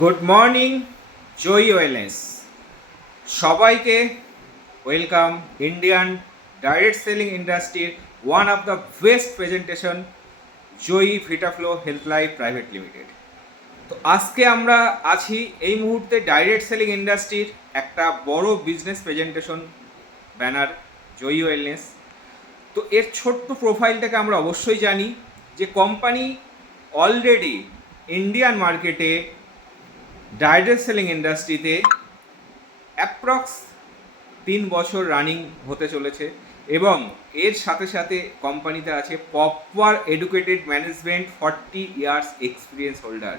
Good morning Joyee wellness সবাইকে welcome Indian direct selling ইন্ডাস্ট্রির one of the best presentation Joyee Vitaflo health life private limited. তো আজকে আমরা আছি এই মুহূর্তে ডাইরেক্ট সেলিং ইন্ডাস্ট্রির একটা বড় বিজনেস প্রেজেন্টেশন ব্যানার জয়ী ওয়েলনেস। তো এর ছোট্ট প্রোফাইলটাকে আমরা অবশ্যই জানি যে কোম্পানি অলরেডি ইন্ডিয়ান মার্কেটে ডাইরেক্ট সেলিং ইন্ডাস্ট্রিতে অ্যাপ্রক্স 3 বছর রানিং হতে চলেছে এবং এর সাথে সাথে কোম্পানিতে আছে proper educated management 40 years experience holder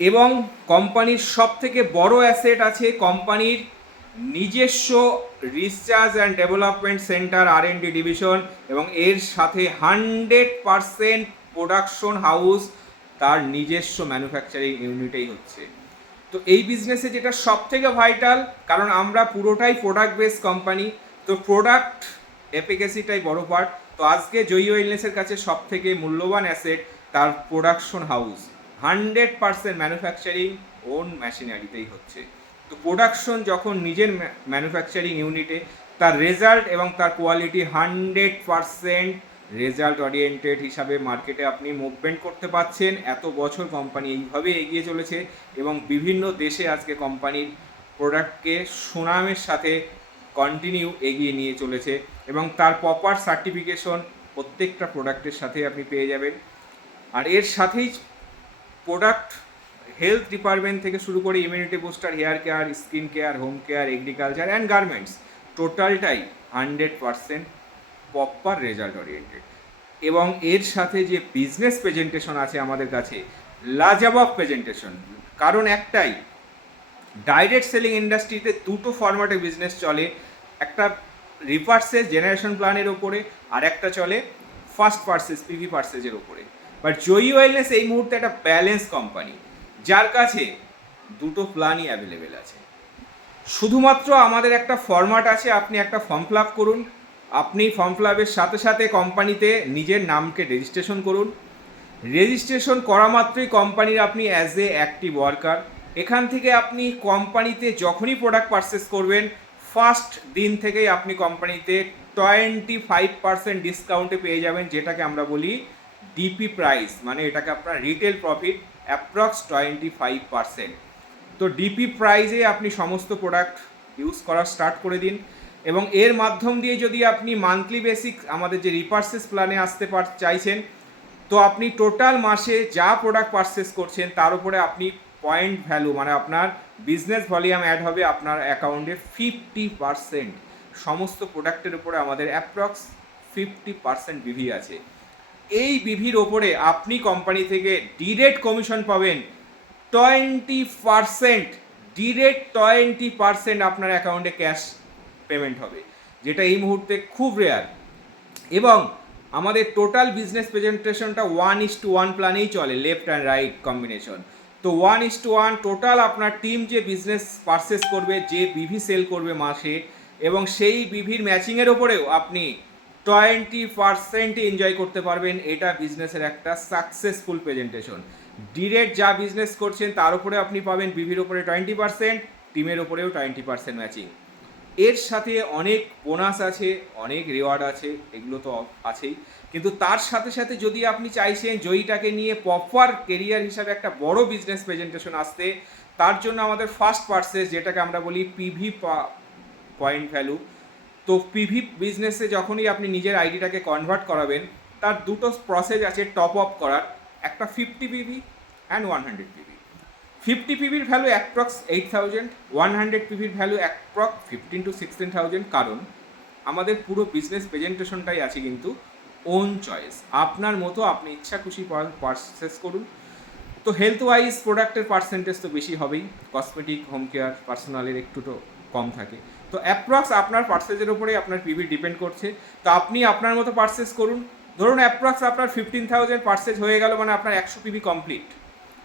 এবং কোম্পানির সব থেকে বড় অ্যাসেট আছে কোম্পানির নিজস্ব research and development centre R&D division এবং এর সাথে 100% প্রোডাকশন হাউস তার নিজস্ব ম্যানুফ্যাকচারিং ইউনিটেই হচ্ছে। তো এই বিজনেসে যেটা সব থেকে ভাইটাল, কারণ আমরা পুরোটাই প্রোডাক্ট বেস কোম্পানি, তো প্রোডাক্ট এফিকেসিটাই বড় পার্ট। তো আজকে জয়ী ওয়েলনেসের কাছে সব থেকে মূল্যবান অ্যাসেট তার প্রোডাকশন হাউস, 100% ম্যানুফ্যাকচারিং ওন মেশিনারিতেই হচ্ছে। তো প্রোডাকশন যখন নিজের ম্যানুফ্যাকচারিং ইউনিটে, তার রেজাল্ট এবং তার কোয়ালিটি 100% রেজাল্ট ওরিয়েন্টেড হিসাবে মার্কেটে আপনি মুভমেন্ট করতে পারছেন। এত বছর কোম্পানি এইভাবে এগিয়ে চলেছে এবং বিভিন্ন দেশে আজকে কোম্পানির প্রোডাক্টকে সুনামের সাথে কন্টিনিউ এগিয়ে নিয়ে চলেছে এবং তার প্রপার সার্টিফিকেশন প্রত্যেকটা প্রোডাক্টের সাথে আপনি পেয়ে যাবেন। আর এর সাথেই প্রোডাক্ট হেলথ ডিপার্টমেন্ট থেকে শুরু করে immunity booster, hair care, skin care, home care, agriculture and garments, টোটালটাই 100% প্রপার রেজাল্ট ওরিয়েন্টেড। এবং এর সাথে যে বিজনেস প্রেজেন্টেশন আছে আমাদের কাছে, লাজবাব প্রেজেন্টেশন। কারণ একটাই, ডাইরেক্ট সেলিং ইন্ডাস্ট্রিতে দুটো ফরম্যাটে বিজনেস চলে, একটা রিপার্সেস জেনারেশন প্ল্যানের ওপরে আর একটা চলে ফার্স্ট পার্সেস পিভি পার্সেসের ওপরে। বাট জয়ী ওয়েলনেস এই মুহূর্তে একটা ব্যালেন্স কোম্পানি, যার কাছে দুটো প্ল্যানই অ্যাভেলেবেল আছে। শুধুমাত্র আমাদের একটা ফরম্যাট আছে, আপনি একটা ফর্ম ফিল আপ করুন, আপনি ফর্ম ফিল আপের সাথে সাথে কোম্পানিতে নিজের নামকে রেজিস্ট্রেশন করুন। রেজিস্ট্রেশন করা মাত্রই কোম্পানির আপনি অ্যাজ এ অ্যাক্টিভ ওয়ার্কার। এখান থেকে আপনি কোম্পানিতে যখনই প্রোডাক্ট পারচেস করবেন, ফার্স্ট দিন থেকেই আপনি কোম্পানিতে 25% ডিসকাউন্টে পেয়ে যাবেন, যেটাকে আমরা বলি ডিপি প্রাইস, মানে এটাকে আপনার রিটেল প্রফিট অ্যাপ্রক্স 25%। তো ডিপি প্রাইজে আপনি সমস্ত প্রোডাক্ট ইউজ করা স্টার্ট করে দিন এবং এর মাধ্যম দিয়ে যদি আপনি মান্থলি বেসিক আমাদের যে রিপার্সেস প্ল্যানে আসতে চাইছেন, তো আপনি টোটাল মাসে যা প্রোডাক্ট পারচেস করছেন তার উপরে আপনি পয়েন্ট ভ্যালু, মানে আপনার বিজনেস ভলিউম অ্যাড হবে আপনার অ্যাকাউন্টে 50%। সমস্ত প্রোডাক্টের উপরে আমাদের অ্যাপ্রক্স 50% বিভি আছে। এই বিভির ওপরে আপনি কোম্পানি থেকে ডিরেক্ট কমিশন পাবেন 20%। ডিরেক্ট 20% আপনার অ্যাকাউন্টে ক্যাশ পেমেন্ট হবে, যেটা এই মুহূর্তে খুব রেয়ার। এবং আমাদের টোটাল বিজনেস প্রেজেন্টেশনটা 1:1 প্ল্যানেই চলে, লেফট অ্যান্ড রাইট কম্বিনেশন। তো 1:1 টোটাল আপনার টিম যে বিজনেস পারচেস করবে, যে বিভি সেল করবে মাসে, এবং সেই বিভির ম্যাচিংয়ের ওপরেও আপনি 20% এনজয় করতে পারবেন। এটা বিজনেসের একটা সাকসেসফুল প্রেজেন্টেশন। ডিরেক্ট যা বিজনেস করছেন তার উপরে আপনি পাবেন বিভির ওপরে 20%, টিমের ওপরেও 20% ম্যাচিং। এর সাথে অনেক বোনাস আছে, অনেক রিওয়ার্ড আছে, এগুলো তো আছেই, কিন্তু তার সাথে সাথে যদি আপনি চাইছেন জয়ীটাকে নিয়ে প্রপার কেরিয়ার হিসাবে একটা বড় বিজনেস প্রেজেন্টেশন আসতে, তার জন্য আমাদের ফার্স্ট পার্সেস, যেটাকে আমরা বলি পিভি পয়েন্ট ভ্যালু। তো পিভি বিজনেসে যখনই আপনি নিজের আইডিটাকে কনভার্ট করাবেন, তার দুটো প্রসেস আছে টপ আপ করার, একটা 50 পিভি অ্যান্ড 100 পিভি। 50 পিভির ভ্যালু অ্যাপ্রক্স 8,000, 100 পিভির ভ্যালু অ্যাপ্রক্স 15 to 16,000। কারণ আমাদের পুরো বিজনেস প্রেজেন্টেশনটাই আছে কিন্তু ওন চয়েস, আপনার মতো আপনি ইচ্ছা খুশি পারচেস করুন। তো হেলথ ওয়াইজ প্রোডাক্টের পার্সেন্টেজ তো বেশি হবেই, কসমেটিক, হোম কেয়ার, পার্সোনালের একটু তো কম থাকে। তো অ্যাপ্রক্স আপনার পার্সেসের উপরেই আপনার পিভি ডিপেন্ড করছে। তো আপনি আপনার মতো পারচেস করুন। ধরুন অ্যাপ্রক্স আপনার 15,000 পারচেস হয়ে গেল, মানে আপনার 100 পিভি কমপ্লিট।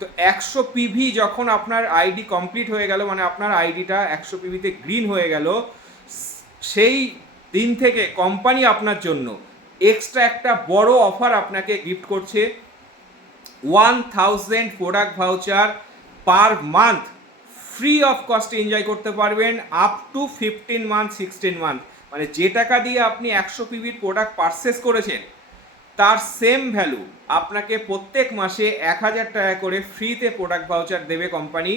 তো 100 পিভি যখন আপনার আইডি কমপ্লিট হয়ে গেল, মানে আপনার আইডিটা 100 পিভিতে গ্রিন হয়ে গেল, সেই দিন থেকে কোম্পানি আপনার জন্য এক্সট্রা একটা বড় অফার আপনাকে গিফট করছে, 1000 product voucher per month free of কস্টে এনজয় করতে পারবেন আপ টু 15 মান্থ 16 মান্থ। মানে যে টাকা দিয়ে আপনি 100 পিভির প্রোডাক্ট পারচেস করেছেন তার সেম ভ্যালু আপনাকে প্রত্যেক মাসে 1,000 টাকা করে ফ্রিতে প্রোডাক্ট ভাউচার দেবে কোম্পানি।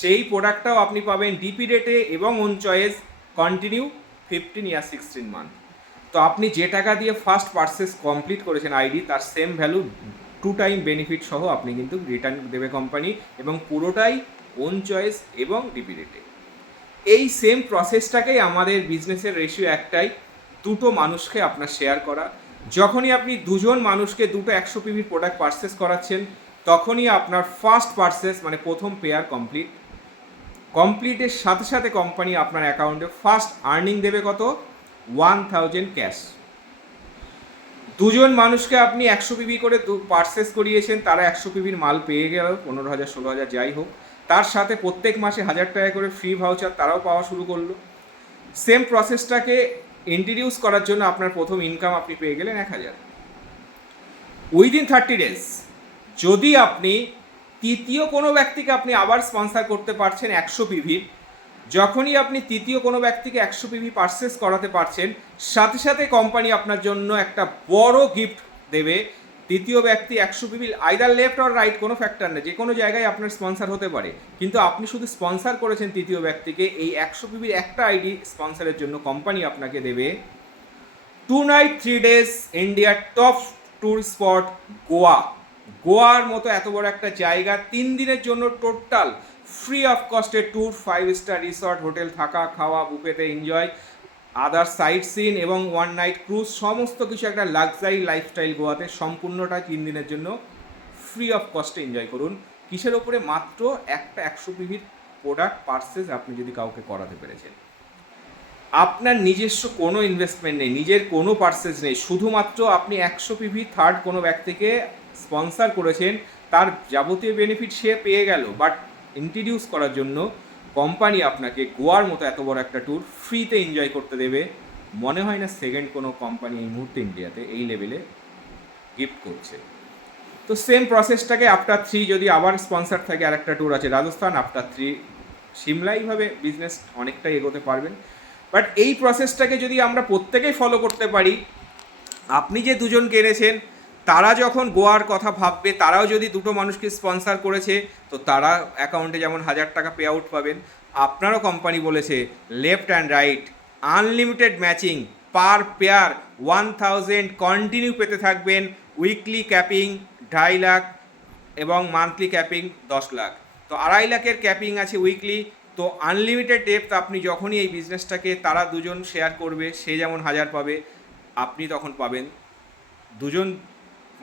সেই প্রোডাক্টটাও আপনি পাবেন ডিপি রেটে এবং on choice continue 15 year 16 month. তো আপনি যে টাকা দিয়ে ফার্স্ট পারচেস কমপ্লিট করেছেন আইডি তার সেম ভ্যালু 2 টাইম বেনিফিট সহ আপনি কিন্তু রিটার্ন দেবে কোম্পানি, এবং পুরোটাই ওন চয়েস এবং ডিপি রেটে। এই সেম প্রসেসটাকেই আমাদের বিজনেসের রেশিও একটাই, দুটো মানুষকে আপনার শেয়ার করা। যখনই আপনি দুজন মানুষকে দুটো 100 পিভির প্রোডাক্ট পারচেস করাচ্ছেন তখনই আপনার ফার্স্ট পারচেস মানে প্রথম পেয়ার কমপ্লিটের সাথে সাথে কোম্পানি আপনার অ্যাকাউন্টে ফার্স্ট আর্নিং দেবে কত? 1,000 ক্যাশ। দুজন মানুষকে আপনি 100 পিভি করে পারচেস করিয়েছেন, তারা 100 পিভির মাল পেয়ে গেল, 15,000 16,000 যাই হোক, তার সাথে প্রত্যেক মাসে 1,000 টাকা করে ফ্রি ভাউচার তারাও পাওয়া শুরু করলো। সেম প্রসেসটাকে ইন্ট্রোডিউস করার জন্য আপনার প্রথম ইনকাম আপনি পেয়ে গেলেন 1,000। উইদিন 30 ডেজ যদি আপনি তৃতীয় কোনো ব্যক্তিকে আপনি আবার স্পন্সার করতে পারছেন 100 পিভির, যখনই আপনি তৃতীয় কোনো ব্যক্তিকে 100 পিভি পারচেস করাতে পারছেন সাথে সাথে কোম্পানি আপনার জন্য একটা বড় গিফট দেবে। তৃতীয় ব্যক্তি 100 PV either left or right কোনো ফ্যাক্টর নেই, যে কোনো জায়গায় আপনার স্পন্সার হতে পারে, কিন্তু আপনি শুধু স্পন্সার করেছেন তৃতীয় ব্যক্তিকে, এই 100 পিভির একটা আইডি স্পন্সারের জন্য কোম্পানি আপনাকে দেবে 2 নাইট 3 ডেজ ইন্ডিয়ার টপ ট্যুর স্পট গোয়ার মতো এত বড় একটা জায়গা 3 দিনের জন্য টোটাল ফ্রি অফ কস্টে ট্যুর, 5 স্টার রিসর্ট, হোটেল, থাকা খাওয়া, বুফেতে এনজয়, আদার সাইট সিন এবং 1 নাইট ক্রুজ, সমস্ত কিছু একটা লাক্সারি লাইফস্টাইল গোয়াতে সম্পূর্ণটা 3 দিনের জন্য ফ্রি অফ কস্টে এনজয় করুন। কিসের ওপরে? মাত্র একটা 100 পিভির প্রোডাক্ট পারচেস আপনি যদি কাউকে করাতে পেরেছেন। আপনার নিজস্ব কোনো ইনভেস্টমেন্ট নেই, নিজের কোনো পারচেস নেই, শুধুমাত্র আপনি 100 পিভি থার্ড কোনো ব্যক্তিকে স্পন্সার করেছেন, তার যাবতীয় বেনিফিট সে পেয়ে গেল, বাট ইন্ট্রোডিউস করার জন্য কোম্পানি আপনাকে গোয়ার মতো এত বড় একটা ট্যুর ফ্রিতে এনজয় করতে দেবে। মনে হয় না সেকেন্ড কোনো কোম্পানি এই মুহূর্তে ইন্ডিয়াতে এই লেভেলে গিফট করছে। তো সেম প্রসেসটাকে আফটার 3 যদি আবার স্পন্সার থাকে, আর একটা ট্যুর আছে রাজস্থান, আফটার 3 সিমলা, এইভাবে বিজনেস অনেকটাই এগোতে পারবেন। বাট এই প্রসেসটাকে যদি আমরা প্রত্যেকেই ফলো করতে পারি, আপনি যে দুজন কিনেছেন তারা যখন গোয়ার কথা ভাববে, তারাও যদি দুটো মানুষকে স্পন্সার করেছে তো তারা অ্যাকাউন্টে যেমন 1,000 টাকা পে আউট পাবেন, আপনারও কোম্পানি বলেছে left and right unlimited matching per pair 1,000 continue পেতে থাকবেন। উইকলি ক্যাপিং 2.5 লাখ এবং মান্থলি ক্যাপিং 10 লাখ, তো 2.5 লাখের ক্যাপিং আছে উইকলি। তো আনলিমিটেড ডেপথ আপনি যখনই এই বিজনেসটাকে তারা দুজন শেয়ার করবে, সে যেমন 1,000 পাবে আপনি তখন পাবেন, দুজন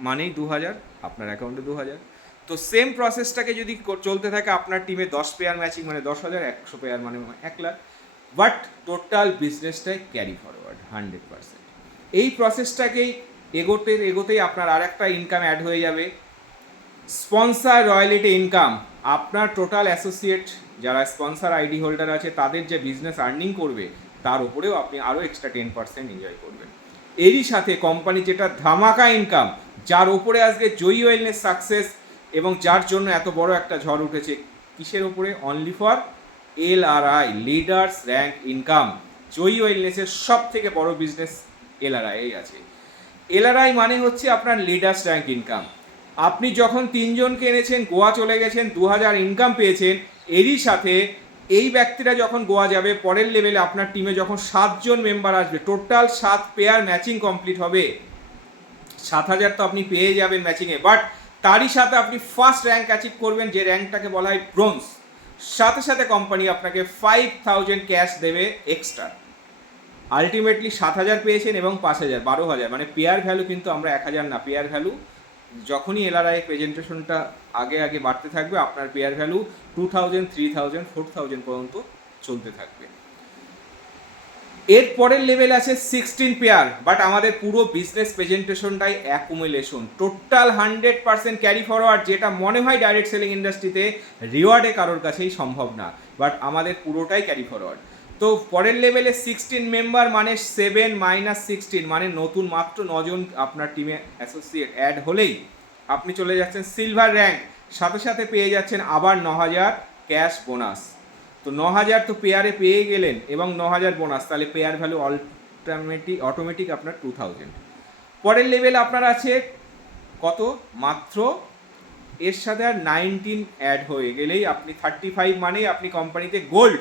মানেই 2,000, আপনার অ্যাকাউন্টে 2,000। তো সেম প্রসেসটাকে যদি চলতে থাকে আপনার টিমে 10 পেয়ার ম্যাচিং মানে 10,000, 100 পেয়ার মানে 1 লাখ, বাট টোটাল বিজনেসটাই ক্যারি ফরওয়ার্ড 100%। এই প্রসেসটাকেই এগোতেই আপনার আর একটা ইনকাম অ্যাড হয়ে যাবে, স্পন্সার রয়্যালিটি ইনকাম। আপনার টোটাল অ্যাসোসিয়েট যারা স্পন্সার আইডি হোল্ডার আছে তাদের যে বিজনেস আর্নিং করবে তার উপরেও আপনি আরও এক্সট্রা 10% এনজয় করবেন। এরই সাথে কোম্পানি যেটা ধামাকা ইনকাম, যার ওপরে আজকে জয়ী ওয়েলনেস সাকসেস এবং যার জন্য এত বড় একটা ঝড় উঠেছে, কিসের ওপরে? Only for LRI, leaders rank income. Joyee ওয়েলনেসের সব থেকে বড় বিজনেস LRI আছে। LRI মানে হচ্ছে আপনার লিডার্স র্যাঙ্ক ইনকাম। আপনি যখন 3 জনকে এনেছেন, গোয়া চলে গেছেন, 2,000 ইনকাম পেয়েছেন, এরই সাথে এই ব্যক্তিরা যখন গোয়া যাবে পরের লেভেলে, আপনার টিমে যখন 7 জন মেম্বার আসবে, টোটাল 7 পেয়ার ম্যাচিং কমপ্লিট হবে, 7,000 তো আপনি পেয়ে যাবেন ম্যাচিংয়ে, বাট তারই সাথে আপনি ফার্স্ট র্যাঙ্ক অ্যাচিভ করবেন, যে র্যাঙ্কটাকে বলা হয় ব্রোঞ্জ। সাথে সাথে কোম্পানি আপনাকে 5,000 ক্যাশ দেবে এক্সট্রা। আলটিমেটলি 7,000 পেয়েছেন এবং 5,000, 12,000, মানে পেয়ার ভ্যালু কিন্তু আমরা 1,000 না, পেয়ার ভ্যালু যখনই LRI প্রেজেন্টেশনটা আগে বাড়তে থাকবে আপনার পেয়ার ভ্যালু 2,000, 3,000, 4,000 পর্যন্ত চলতে থাকবে। এর পরের লেভেল আছে 16 পেয়ার, বাট আমাদের পুরো বিজনেস প্রেজেন্টেশনটাই অ্যাকুমুলেশন, টোটাল 100% ক্যারি ফরওয়ার্ড, যেটা মনে হয় ডাইরেক্ট সেলিং ইন্ডাস্ট্রিতে রিওয়ার্ডে কারোর কাছেই সম্ভব না, বাট আমাদের পুরোটাই ক্যারি ফরওয়ার্ড। তো পরের লেভেলে 16 মেম্বার মানে 7 - 16 মানে নতুন মাত্র 9 জন আপনার টিমে অ্যাসোসিয়েট অ্যাড হলেই আপনি চলে যাচ্ছেন সিলভার র্যাঙ্ক, সাথে সাথে পেয়ে যাচ্ছেন আবার 9,000 ক্যাশ বোনাস। তো 9,000 তো পেয়ারে পেয়ে গেলেন এবং 9,000 বোনাস, তাহলে পেয়ার ভ্যালু অটোমেটিক আপনার 2,000। পরের লেভেল আপনার আছে কত, মাত্র এর সাথে আর 19 অ্যাড হয়ে গেলেই আপনি 35, মানেই আপনি কোম্পানিতে গোল্ড,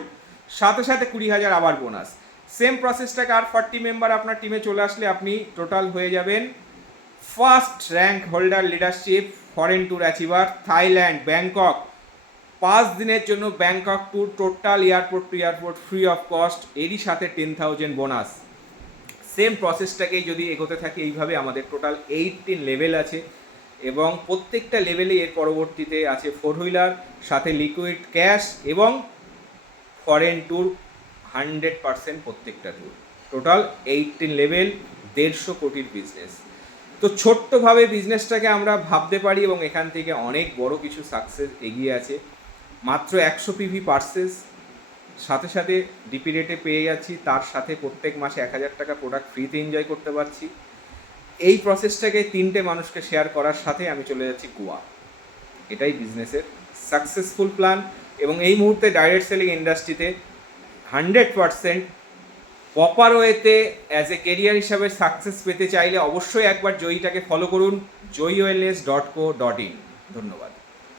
সাথে সাথে 20,000 আবার বোনাস। সেম প্রসেসটাকে আর 40 মেম্বার আপনার টিমে চলে আসলে আপনি টোটাল হয়ে যাবেন first rank holder leadership foreign tour achiever Thailand Bangkok. 5 দিনের জন্য Bangkok tour, total airport two airport free of cost, এরই সাথে 10,000 বোনাস। সেম প্রসেসটাকেই যদি এগোতে থাকে এইভাবে আমাদের টোটাল 18 লেভেল আছে এবং প্রত্যেকটা লেভেলে এর পরবর্তীতে আছে 4 হুইলার, সাথে লিকুইড ক্যাশ এবং ফরেন ট্যুর 100% প্রত্যেকটা ট্যুর। টোটাল 18 লেভেল, 150 কোটির বিজনেস। তো ছোট্টভাবে বিজনেসটাকে আমরা ভাবতে পারি এবং এখান থেকে অনেক বড় কিছু সাকসেস এগিয়ে আছে। মাত্র 100 পিভি পার্সেস, সাথে সাথে ডিপি রেটে পেয়ে যাচ্ছি, তার সাথে প্রত্যেক মাসে 1,000 টাকা প্রোডাক্ট ফ্রিতে এনজয় করতে পারছি। এই প্রসেসটাকে 3টে মানুষকে শেয়ার করার সাথে আমি চলে যাচ্ছি গোয়া। এটাই বিজনেসের সাকসেসফুল প্ল্যান এবং এই মুহূর্তে ডাইরেক্ট সেলিং ইন্ডাস্ট্রিতে 100% প্রপার ওয়েতে অ্যাজ এ কেরিয়ার হিসাবে সাকসেস পেতে চাইলে অবশ্যই একবার জয়ীটাকে ফলো করুন, joyowellness.co.in। ধন্যবাদ।